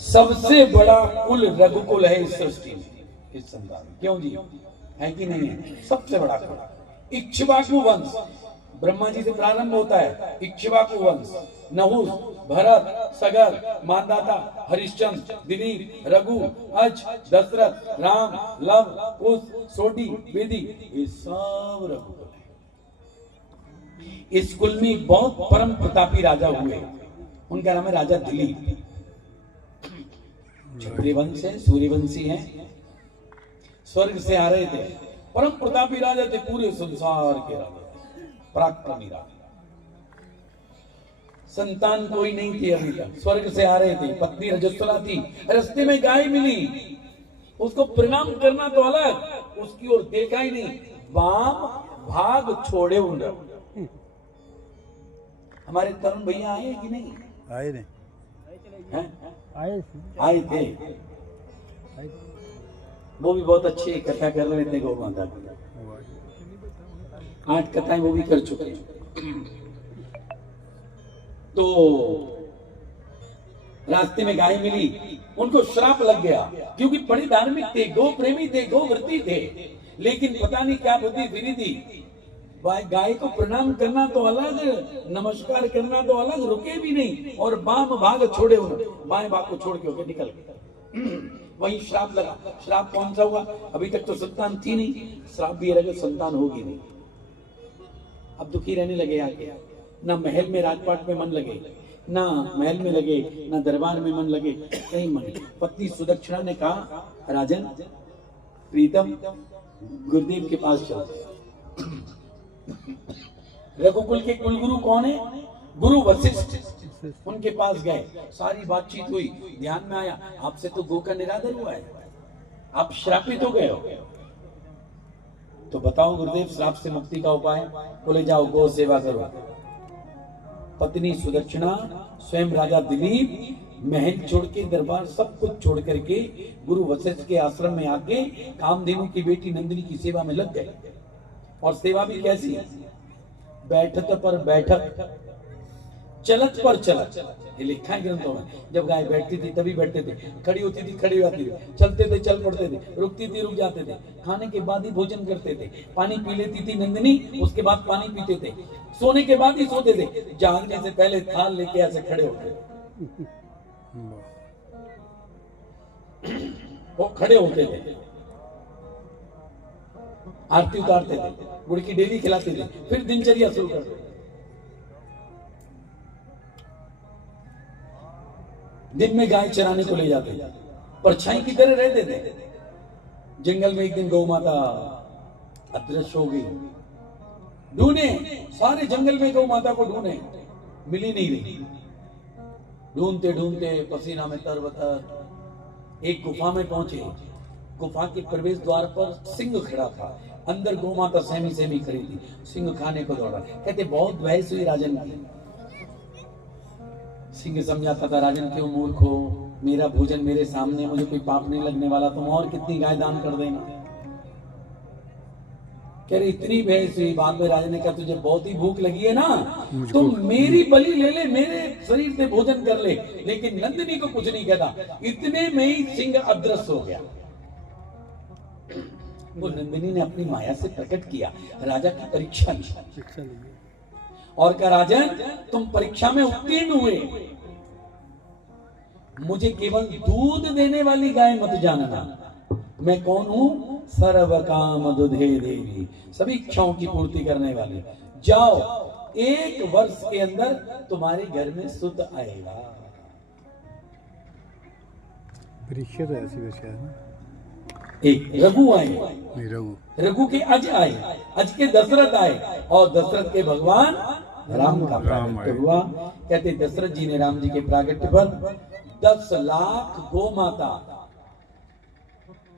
सबसे बड़ा कुल रघुकुल है इस सृष्टि में, इस संसार में। क्यों जी, है कि नहीं है? सबसे बड़ा कुल इक्ष्वाकु वंश, ब्रह्मा जी से प्रारंभ होता है। इक्ष्वाकु वंश, नहुष, भरत, सगर, मांधाता, हरिश्चंद्र, दिलीप, रघु, अज, दशरथ, राम, लव, कुश, सोडी, वेदी, ये सब रघुकुल है। इस कुल में बहुत परम प्रतापी राजा हुए, उनका नाम है राजा दिलीप। क्षत्रिय वंश है, सूर्यवंशी है, स्वर्ग से आ रहे थे, परम प्रतापी राजा थे, पूरे संसार के राजा, पराक्रमी राजा। संतान कोई नहीं थी अभी तक, स्वर्ग से आ रहे थे, पत्नी रजस्वला थी, रास्ते में गाय मिली, उसको प्रणाम करना तो अलग, उसकी ओर देखा ही नहीं, बाम भाग छोड़े उड़। हमारे तरुण भैया आए कि नहीं? आए नहीं, आए थे। वो भी बहुत अच्छी कथा कर रहे थे गौ माता की, 8 कथाएं वो भी कर चुके हैं। तो रास्ते में गाय मिली, उनको श्राप लग गया, क्योंकि बड़े धार्मिक थे, गो प्रेमी थे, गोव्रती थे, लेकिन पता नहीं क्या बुद्धि फिरी थी, गाय को प्रणाम करना तो अलग, नमस्कार करना तो अलग, रुके भी नहीं, और बाम भाग छोड़े, बाएं भाग को छोड़ के निकल गए। वही श्राप लगा। श्राप कौन सा हुआ? अभी तक तो संतान थी नहीं, श्राप भी लगे, संतान होगी नहीं। अब दुखी रहने लगे आके, ना महल में राजपाट में मन लगे, ना महल में लगे, ना दरबार में मन लगे, कहीं मन। पत्नी सुदक्षिणा ने कहा, राजन प्रीतम, गुरुदेव के पास चलते। रघुकुल के कुलगुरु कौन है? गुरु वशिष्ठ, उनके पास गए, सारी बातचीत हुई, ध्यान में आया, आपसे तो गो का निरादर हुआ है, आप श्रापित हो गए हो, तो बताओ गुरुदेव श्राप से मुक्ति का उपाय। बोले जाओ गौ सेवा करो। पत्नी सुदक्षिणा, स्वयं राजा दिलीप महल छोड़ के, दरबार सब कुछ छोड़ करके गुरु वशिष्ठ के आश्रम में आके कामधेनु की बेटी नंदिनी की सेवा में लग गए। और सेवा भी कैसी? बैठक पर बैठक, चलत पर चलत, ये लिखा है ग्रंथों में। जब गाय बैठती थी तभी बैठते थे, खड़ी होती थी खड़ी हो जाती थी, चलते थे चल पड़ते थे, रुकती थी रुक जाते थे, खाने के बाद ही भोजन करते थे, पानी पी लेती थी नंदिनी, उसके बाद पानी पीते थे, सोने के बाद ही सोते थे, जागने से पहले थाल लेके ऐसे खड़े होते, वो खड़े होते थे, आरती उतारते थे, गुड़ की डेली खिलाते थे, फिर दिनचर्या शुरू करते थे। दिन में गाय चराने को ले जाते, परछाई की तरह रहते थे। जंगल में एक दिन गौ माता अदृश्य हो गई, ढूंढे सारे जंगल में गौ माता को ढूंढे, मिली नहीं रही। ढूंढते ढूंढते पसीना में तरबतर एक गुफा में पहुंचे। गुफा के प्रवेश द्वार पर सिंह खड़ा था, अंदर गौ माता सहमी सहमी खड़ी थी, सिंह खाने को दौड़ा। कहते बहुत बहस हुई राजन की। सिंह समझाता था, राजन क्यों मूर्ख हो, मेरा भोजन मेरे सामने, मुझे कोई पाप नहीं लगने वाला, तुम और कितनी गाय दान कर देना। कह रहे इतनी बहस हुई, बाद में राजन ने कहा तुझे बहुत ही भूख लगी है ना, तुम मेरी बलि ले ले, मेरे शरीर से भोजन कर ले। लेकिन नंदिनी को कुछ नहीं कहता। इतने में ही सिंह अदृश्य हो गया। वो नंदिनी ने अपनी माया से प्रकट किया, राजा की परीक्षा ली और कहा राजन तुम परीक्षा में उत्तीर्ण हुए, मुझे केवल दूध देने वाली गाय मत जानना, मैं कौन हूं? सर्व काम दुधे देवी, सभी इच्छाओं की पूर्ति करने वाली। जाओ 1 वर्ष के अंदर तुम्हारे घर में सुत आएगा। परीक्षा तो ऐसी वैसे है ना। एक रघु आए, रघु के अज आए, अज के दशरथ आए, और दशरथ के भगवान राम का प्रागट्य हुआ। कहते दशरथ जी ने राम जी के प्रागट्य पर 10 लाख गौ माता,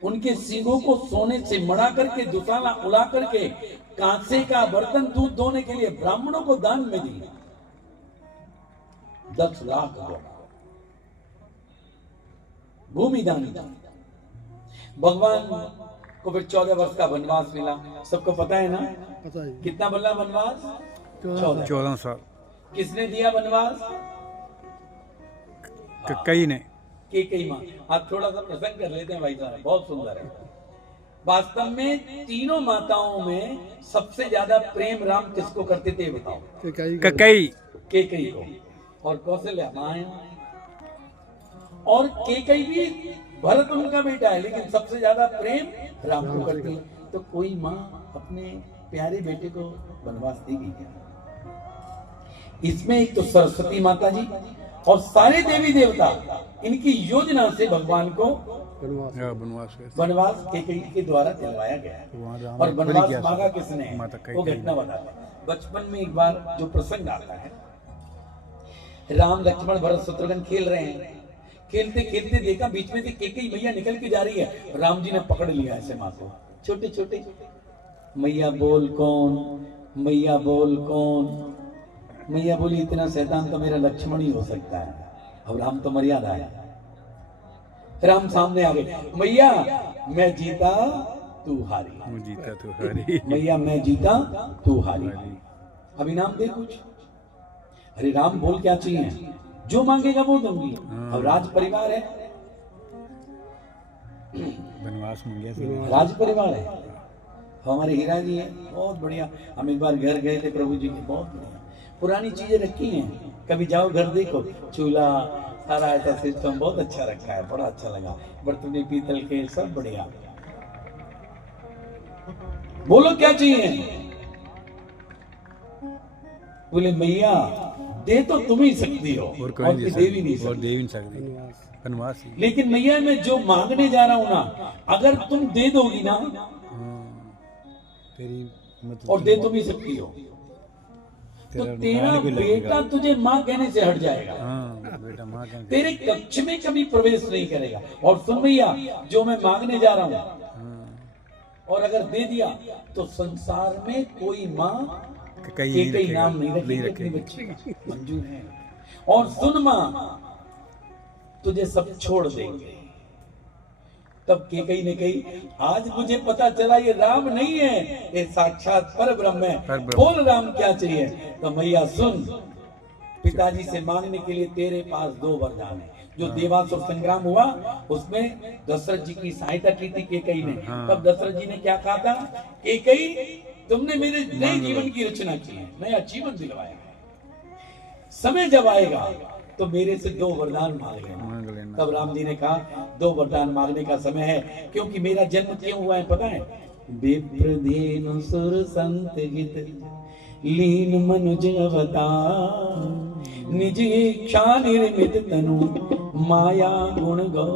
उनके सींगों को सोने से मड़ा करके, दुशाला उड़ा करके, कांसे का बर्तन दूध धोने के लिए ब्राह्मणों को दान में दी। 10 लाख गौ, भूमि दान। भगवान को फिर 14 वर्ष का वनवास मिला, सबको पता है ना? पता है। कितना बल्ला वनवास? 14 साल। किसने दिया वनवास? कई ने। केकई माँ। आप थोड़ा सा प्रसंग कर लेते हैं भाई साहब, बहुत सुंदर है। वास्तव में तीनों माताओं में सबसे ज्यादा प्रेम राम किसको करते थे बताओ? ककई केकई को। और कौशल्या माया, और केकई भी भरत उनका बेटा है, लेकिन सबसे ज्यादा प्रेम राम को करती है। तो कोई माँ अपने प्यारे बेटे को वनवास देगी क्या? इसमें एक तो सरस्वती माता जी और सारे देवी देवता, इनकी योजना से भगवान को वनवास केकई के द्वारा दिलवाया गया है। और वनवास मांगा किसने? वो घटना बताते हैं। बचपन में एक बार जो प्रसंग आता है, राम लक्ष्मण भरत शत्रुघ्न खेल रहे हैं, खेलते खेलते देखा बीच में से केकई मैया निकल के जा रही है। राम जी ने पकड़ लिया ऐसे माँ को, छोटे छोटे, मैया बोल कौन, मैया बोल कौन। मैया बोली इतना शैतान तो मेरा लक्ष्मण ही हो सकता है। अब राम तो मर्यादा है। राम सामने आ गए, मैया मैं जीता तू हारी, मैया मैं जीता तू हारी, अब इनाम दे कुछ। अरे राम बोल क्या चाहिए? जो मांगेगा वो दूंगी। अब राज परिवार है, वनवास राज परिवार है। हमारे हीरा जी है, बहुत बढ़िया। हम एक बार घर गए थे प्रभु जी के, बहुत बढ़िया पुरानी चीजें रखी हैं। कभी जाओ घर देखो, चूल्हा सारा ऐसा सिस्टम बहुत अच्छा रखा है, बड़ा अच्छा लगा। बर्तन पीतल के सब बढ़िया। बोलो क्या चाहिए? बोले मैया दे तो तुम ही सकती हो, और दे भी नहीं सकती। वनवास। लेकिन मैया मैं जो मांगने जा रहा हूं ना, अगर तुम दे दोगी ना, और दे तुम ही सकती हो, तो तेरा बेटा तुझे माँ कहने से हट जाएगा। बेटा माँ तेरे कक्ष में कभी प्रवेश नहीं करेगा। और सुन भैया, जो मैं मांगने जा रहा हूं, और अगर दे दिया तो संसार में कोई माँ केकई नाम नहीं रखेगी अपने बच्चे का, मंजूर है। और सुन माँ, तुझे सब छोड़ देंगे। तब केकई ने कही, आज मुझे पता चला ये राम नहीं है, ये साक्षात पर ब्रह्म है। बोल राम क्या चाहिए? तो मैया सुन, पिताजी से मांगने के लिए तेरे पास 2 वरदान है। जो देवासुर संग्राम हुआ उसमें दशरथ जी की सहायता की थी केकई ने। तब दशरथ जी ने क्या कहा था? केकई तुमने मेरे नए जीवन की रचना की है, नया जीवन दिलवाया। समय जब आएगा तो मेरे से 2 वरदान मांग लेना। तब राम जी ने कहा 2 वरदान मांगने का समय है, क्योंकि मेरा जन्म क्यों हुआ है पता है? विप्रधेनु सुर संत हित लीन मनुज अवतार, निज इच्छा निर्मित तनु माया गुण गौ।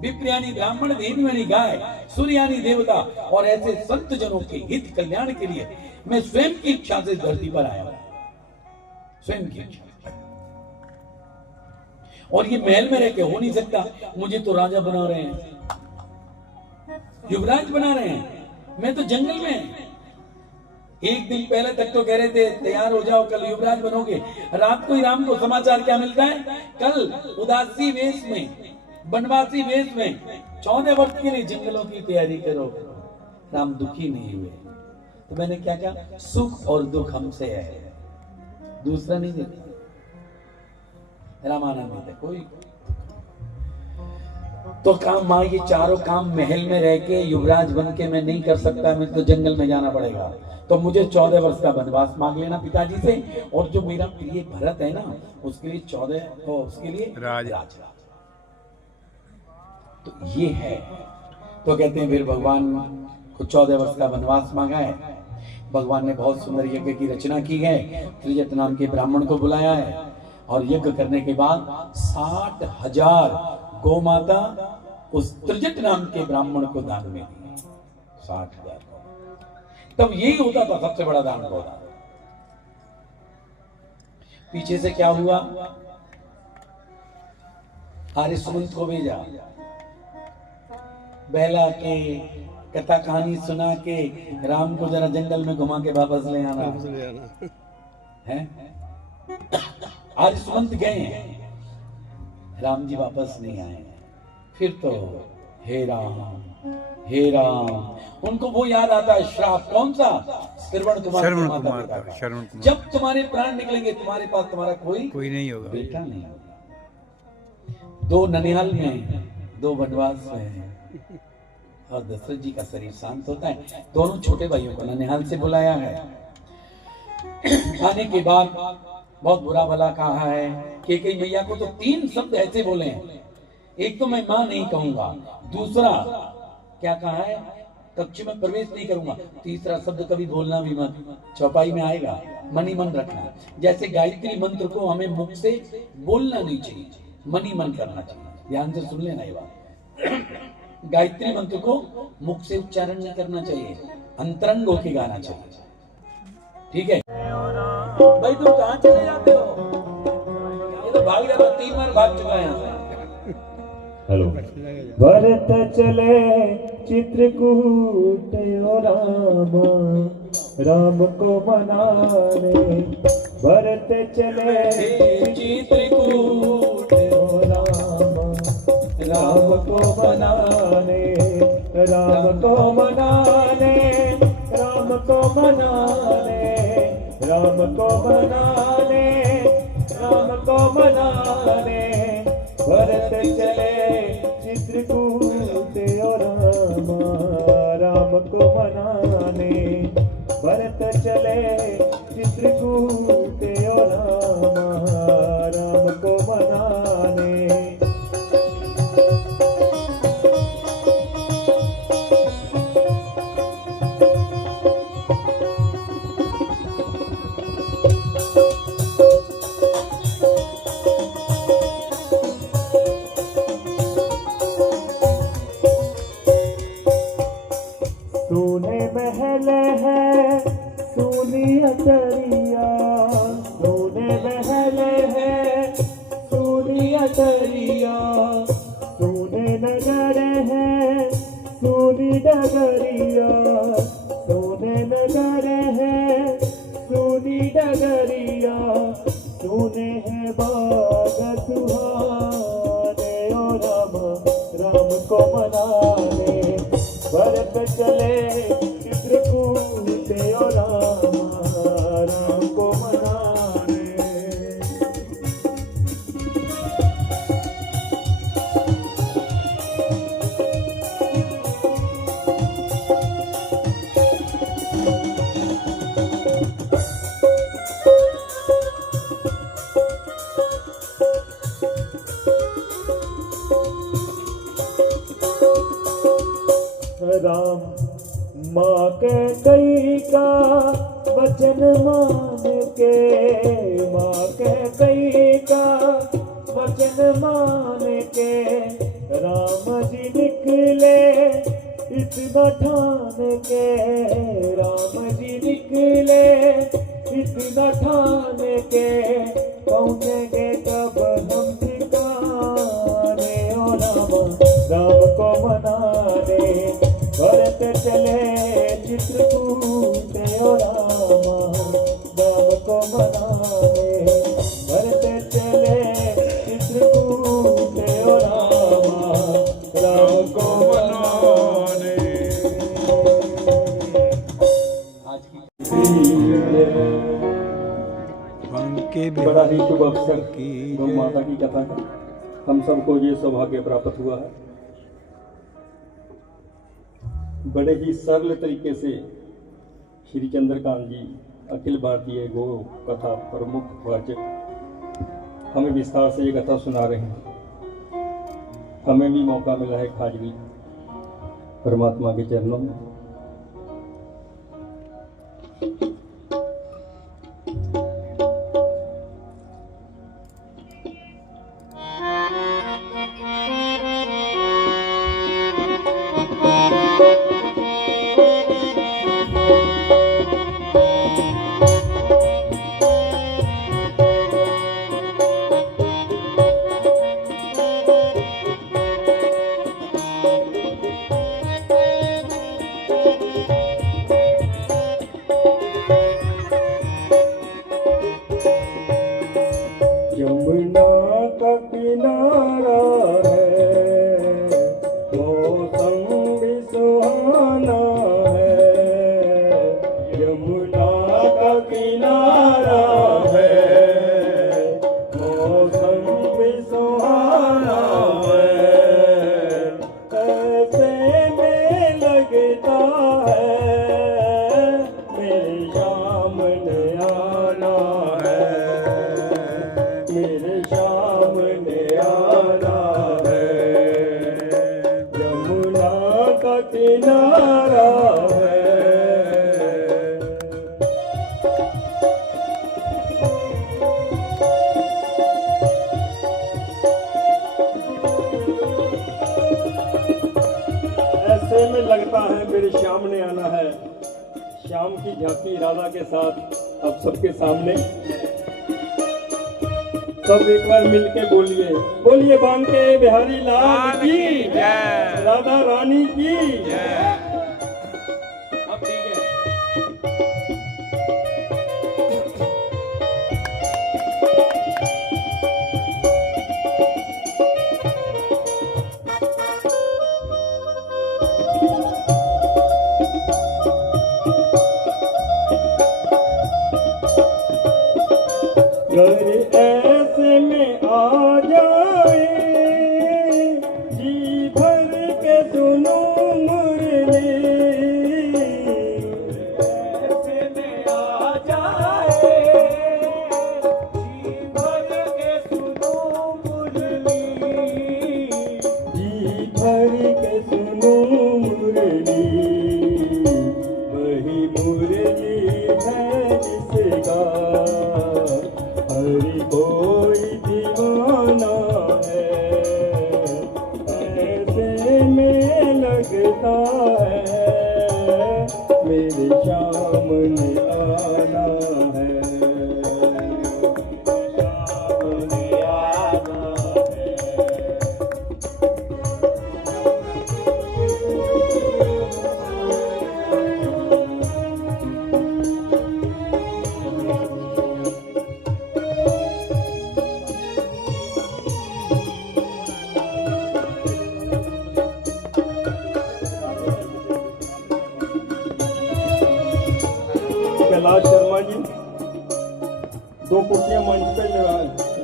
विप्र यानी ब्राह्मण, धेनु यानी गाय, सूर्य यानी देवता, और ऐसे संत जनों के हित कल्याण के लिए मैं स्वयं की इच्छा से धरती पर आया हूं, स्वयं की इच्छा। और ये महल में रह के हो नहीं सकता, मुझे तो राजा बना रहे हैं, युवराज बना रहे हैं, मैं तो जंगल में। एक दिन पहले तक तो कह रहे थे तैयार हो जाओ कल युवराज बनोगे, रात को ही राम को समाचार क्या मिलता है? कल उदासी वेश में, वनवासी वेश में 14 वर्ष के लिए जंगलों की तैयारी करो। राम दुखी नहीं हुए। तो मैंने क्या कहा? सुख और दुख हमसे है, दूसरा नहीं देता। रामानंद कोई तो काम, माँ ये चारों काम महल में रह के युवराज बन के मैं नहीं कर सकता, मुझे तो जंगल में जाना पड़ेगा। तो मुझे 14 वर्ष का वनवास मांग लेना पिताजी से, और जो मेरा प्रिय भरत है ना उसके लिए 14, तो उसके लिए राज। तो ये है। तो कहते हैं फिर भगवान को 14 वर्ष का वनवास मांगा है। भगवान ने बहुत सुंदर यज्ञ की रचना की है, त्रिजट नाम के ब्राह्मण को बुलाया है, और यज्ञ करने के बाद 60,000 गौ माता उस त्रिजट नाम के ब्राह्मण को दान में दी। 60,000। तब यही होता था सबसे बड़ा दान होता। पीछे से क्या हुआ? आर्य सुमंत को भेजा, बहला के कथा कहानी सुना के राम को जरा जंगल में घुमा के वापस ले आना है। आर्य सुमंत गए, राम जी वापस नहीं आए। फिर तो हे राम हे राम, उनको वो याद आता है श्राप। कौन सा? श्रवण कुमार का। जब तुम्हारे प्राण निकलेंगे तुम्हारे पास तुम्हारा कोई नहीं होगा, बेटा नहीं होगा। दो ननिहाल में हैं, दो वनवास में हैं। और दशरथ जी का शरीर शांत होता है। दोनों छोटे भाइयों को ननिहाल से बुलाया है। आने के बाद बहुत बुरा भला कहा है। कैकेयी मैया को तो 3 शब्द ऐसे बोले हैं। एक तो मैं मां नहीं कहूंगा, दूसरा क्या कहा है, कक्ष में प्रवेश नहीं करूंगा, तीसरा शब्द कभी बोलना भी मत, चौपाई में आएगा, मन ही मन रखना। जैसे गायत्री मंत्र को हमें मुख से बोलना नहीं चाहिए, मन ही मन करना चाहिए। ध्यान से सुन लेना ये बात। गायत्री मंत्र को मुख से उच्चारण नहीं करना चाहिए, अंतरंग होके गाना चाहिए। ठीक है भाई, तुम कहां चले जाते हो? ये तो भाग जाता, 3 बार भाग चुका है यहाँ से। हेलो। भरत चले चित्रकूट ओ रामा, राम को मनाने। भरत चले चित्रकूट ओ रामा, राम को मनाने। राम को मनाने, राम को मनाने, राम को मनाने, राम को मनाने। भरत चले चित्रकूट ओ रामा, राम को मनाने। भरत चले चित्रकूट ओ रामा, राम को मनाने। सोने महल है सोनी अटरिया, सोने महल है सोनी अटरिया। सोने नगर है सोनी डगरिया, सोने नगर है सोनी डगरिया। सोने है बाग सुहाने ओ राम, राम को मनाने। भरत चले चित्रकूट ओ रामा, राम को मनाने। राम माँ के कई का वचन मान के, माँ के कई का वचन मान के। राम जी निकले इतना ठान के, राम जी निकले इतना ठान के। पहुँचेंगे कब हम ठिकाने ओ राम, राम को मनाने। भरत चले चित्रकूट ओ रामा, राम को मनाने। भरत चले चित्रकूट ओ रामा, राम को मनाने। आज की बड़ा ही शुभ अवसर गौ माता की कथा का हम सबको ये सौभाग्य प्राप्त हुआ है। बड़े ही सरल तरीके से श्री चंद्रकांत जी अखिल भारतीय गौ कथा प्रमुख वाचक हमें विस्तार से ये कथा सुना रहे हैं। हमें भी मौका मिला है हाजिरी परमात्मा के चरणों में। यमुना का किनारा है, मौसम भी सुहाना है। यमुना का किनारा है, मौसम भी सुहाना मेरे श्याम ने आना है, यमुना का किनारा है। ऐसे में लगता है मेरे श्याम ने आना है। श्याम की झांकी राधा के साथ अब सबके सामने। सब एक बार मिलके बोलिए, बोलिए बांके बिहारी लाल की जय। राधा रानी की। अब ठीक है। घर ऐसे में आ जाए, जी भर के सुनो मुरली। ऐसे में आ जाए, जी भर के सुनो मुरली। जी भर के सुनो मुरली, वही मुरली है जिसका हरि कोई दीवाना है। ऐसे में लगता है मेरे श्याम ने आना है, श्याम ने आना है। कैलाश शर्मा जी, दो कुर्सियां मंच पे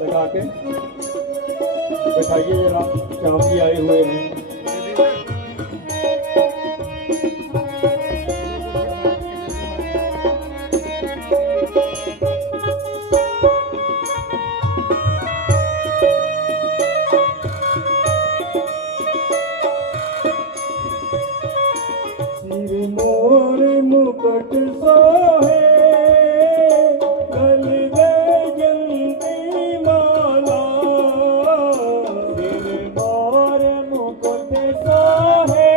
लगा के बैठाइए जरा, श्याम जी आए हुए हैं। सिर मोर मुकुट सोहे, गल जयंती माला। सिर मोर मुकुट सोहे,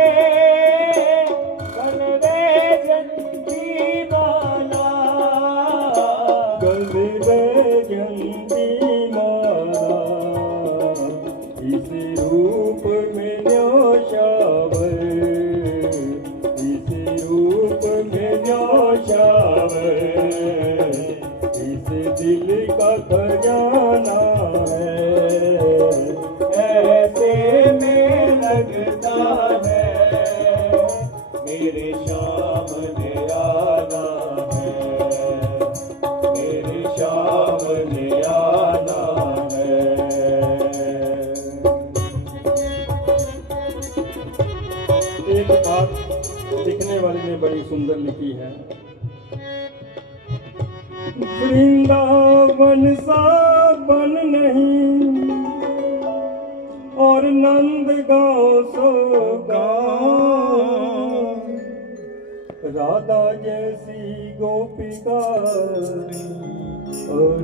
गल जयंती माला। गल जयंती माला, इस रूप में न्योछावर, इस रूप में न्योछावर, इस दिल का खजाना है। ऐसे में लगता है मेरे श्याम ने आना है, मेरे श्याम ने आना है। एक बात लिखने वाले ने बड़ी सुंदर लिखी है, वृंदावन सा बन नहीं और नंद गाँव सो गाँव। राधा जैसी गोपिका और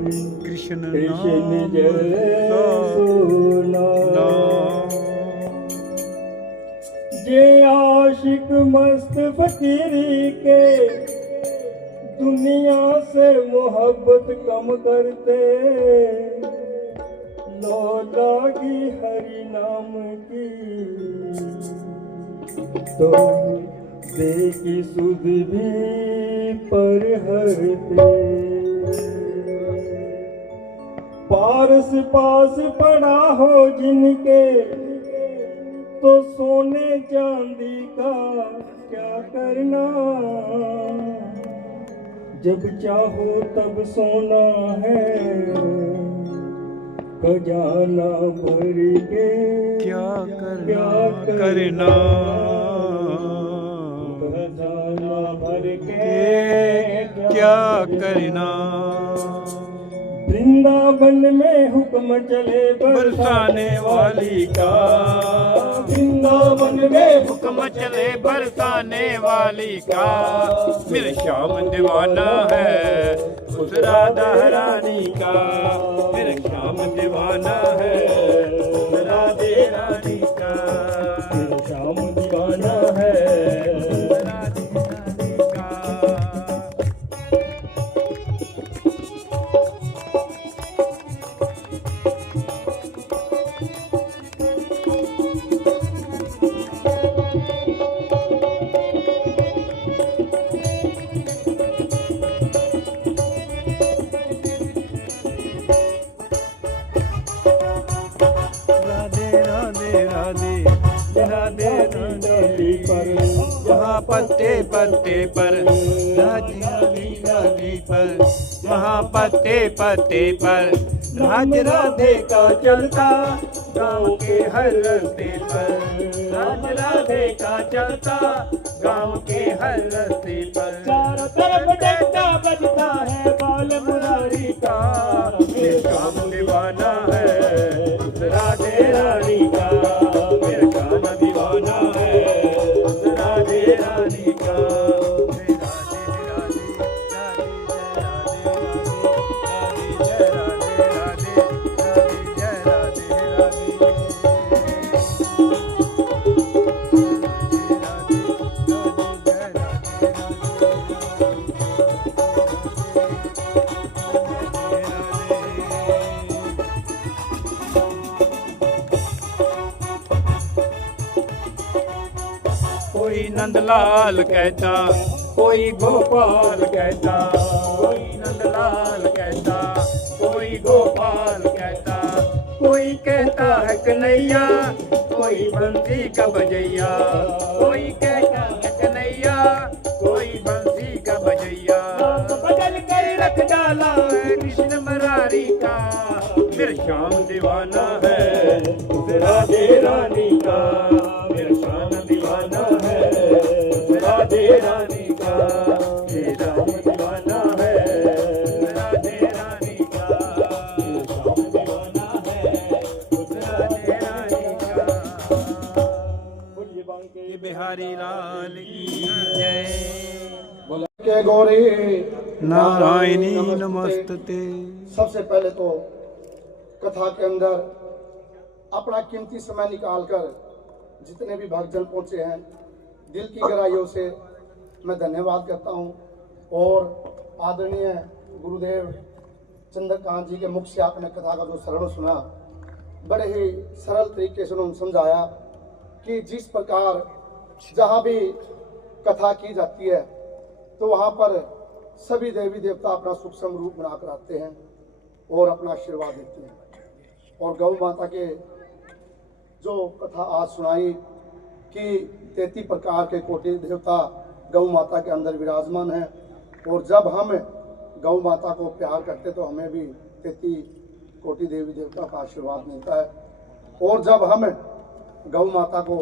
कृष्ण कृष्ण जैसो नाम। जे आशिक मस्त फकीरी के दुनिया से मोहब्बत कम करते, लो लागी हरि नाम की तो देखी सुध भी पर हरते। पारस पास पड़ा हो जिनके तो सोने चांदी का क्या करना। जब चाहो तब सोना है खजाना भर के क्या क्या करना खजाना भर के क्या करना। वृंदावन में हुक्म चले बरसाने वाली का, वृंदावन में हुक्म चले बरसाने वाली का। मेरे श्याम दीवाना है उस राधा रानी का, मेरे श्याम दीवाना है उस राधे रानी का, मेरे श्याम दीवाना है। राधे रानी का। राधे राधे राधे राधे राधे पर, वहाँ पत्ते पत्ते पर, राधे राधे राधे पर, वहाँ पत्ते पत्ते पर, राज राधे का चलता गाँव के हर रास्ते पर, राज राधे का चलता गाँव के हर रास्ते पर। चारों तरफ डंडा बजता है बाल मुरारी का, मेरे श्याम दीवाना है उस राधे रानी का, मेरे श्याम दीवाना है उस राधे रानी का। राधे राधे राधे राधे राधे जय राधे राधे राधे कोई नंदलाल कहता, कोई गोपाल कहता, कोई नंदलाल कहता, कोई गोपाल कहता, कोई कहता है कन्हैया, कोई बंसी का बजैया, कोई कहता है कन्हैया, कोई बंसी का बजैया। बदल कर रख डाला है कृष्ण मुरारी का, मेरा श्याम दीवाना है उस राधे रानी का, मेरा श्याम दीवाना है उस राधे रानी का, मेरा श्याम दीवाना है उस राधे रानी का, मेरा श्याम दीवाना है उस राधे रानी का। बोलिए बांके ये बिहारी लाल की जय। के गौरी नारायणी नमस्ते। सबसे पहले तो कथा के अंदर अपना कीमती समय निकालकर जितने भी भक्तजन पहुंचे हैं, दिल की गहराइयों से मैं धन्यवाद करता हूं। और आदरणीय गुरुदेव चंद्रकांत जी के मुख से आपने कथा का जो श्रवण सुना, बड़े ही सरल तरीके से उन्होंने समझाया कि जिस प्रकार जहाँ भी कथा की जाती है तो वहाँ पर सभी देवी देवता अपना सूक्ष्म रूप बनाकर आते हैं और अपना आशीर्वाद देते हैं। और गौ माता के जो कथा आज सुनाई कि 33 प्रकार के कोटि देवता गौ माता के अंदर विराजमान हैं, और जब हम गौ माता को प्यार करते तो हमें भी 33 कोटि देवी देवता का आशीर्वाद मिलता है। और जब हम गौ माता को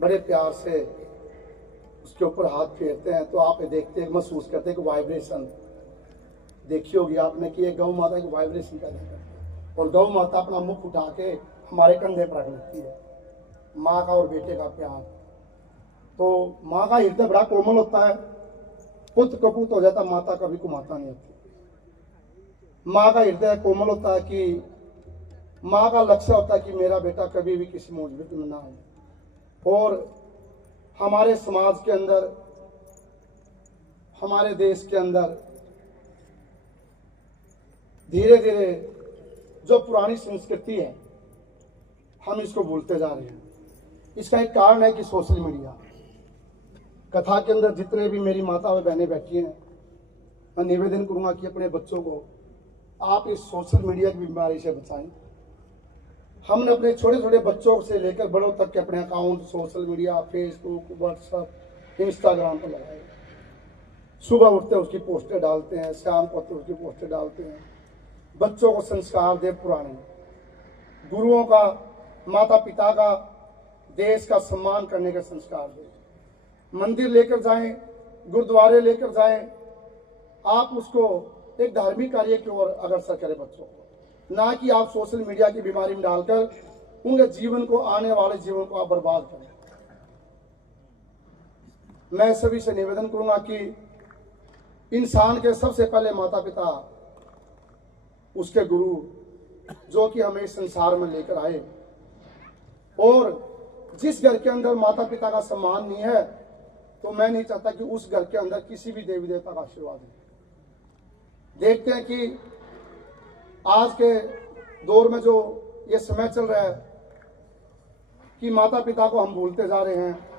बड़े प्यार से उसके ऊपर हाथ फेरते हैं तो आप देखते महसूस करते कि वाइब्रेशन देखी होगी आपने कि ये गौ माता की वाइब्रेशन पैदा करती है। और गौ माता अपना मुख उठा के हमारे कंधे पर रख लेती है। माँ का और बेटे का प्यार, तो माँ का हृदय बड़ा कोमल होता है, पुत्र कपूत हो जाता, माता कभी कुमाता नहीं होती। माँ का हृदय कोमल होता है कि माँ का लक्ष्य होता है कि मेरा बेटा कभी भी किसी मुसीबत में ना आए। और हमारे समाज के अंदर, हमारे देश के अंदर धीरे धीरे जो पुरानी संस्कृति है हम इसको भूलते जा रहे हैं। इसका एक कारण है कि सोशल मीडिया। कथा के अंदर जितने भी मेरी माता और बहनें बैठी हैं, मैं निवेदन करूंगा कि अपने बच्चों को आप इस सोशल मीडिया की बीमारी से बचाएं। हमने अपने छोटे छोटे बच्चों से लेकर बड़ों तक के अपने account social media, Facebook, WhatsApp, Instagram पर लगाए। सुबह उठते उसकी पोस्टें डालते हैं, शाम को तो उसकी पोस्टें डालते हैं। बच्चों को संस्कार दे पुराने, गुरुओं का, माता पिता का, देश का सम्मान करने का संस्कार दे। मंदिर लेकर जाएं, गुरुद्वारे लेकर जाएं, आप उसको एक धार्मिक कार्य की ओर अग्रसर करें बच्चों को, ना कि आप सोशल मीडिया की बीमारी में डालकर उनके जीवन को, आने वाले जीवन को आप बर्बाद करें। मैं सभी से निवेदन करूंगा कि इंसान के सबसे पहले माता पिता, उसके गुरु, जो कि हमें इस संसार में लेकर आए, और जिस घर के अंदर माता पिता का सम्मान नहीं है, तो मैं नहीं चाहता कि उस घर के अंदर किसी भी देवी देवता का आशीर्वाद है। देखते हैं कि आज के दौर में जो ये समय चल रहा है कि माता पिता को हम भूलते जा रहे हैं,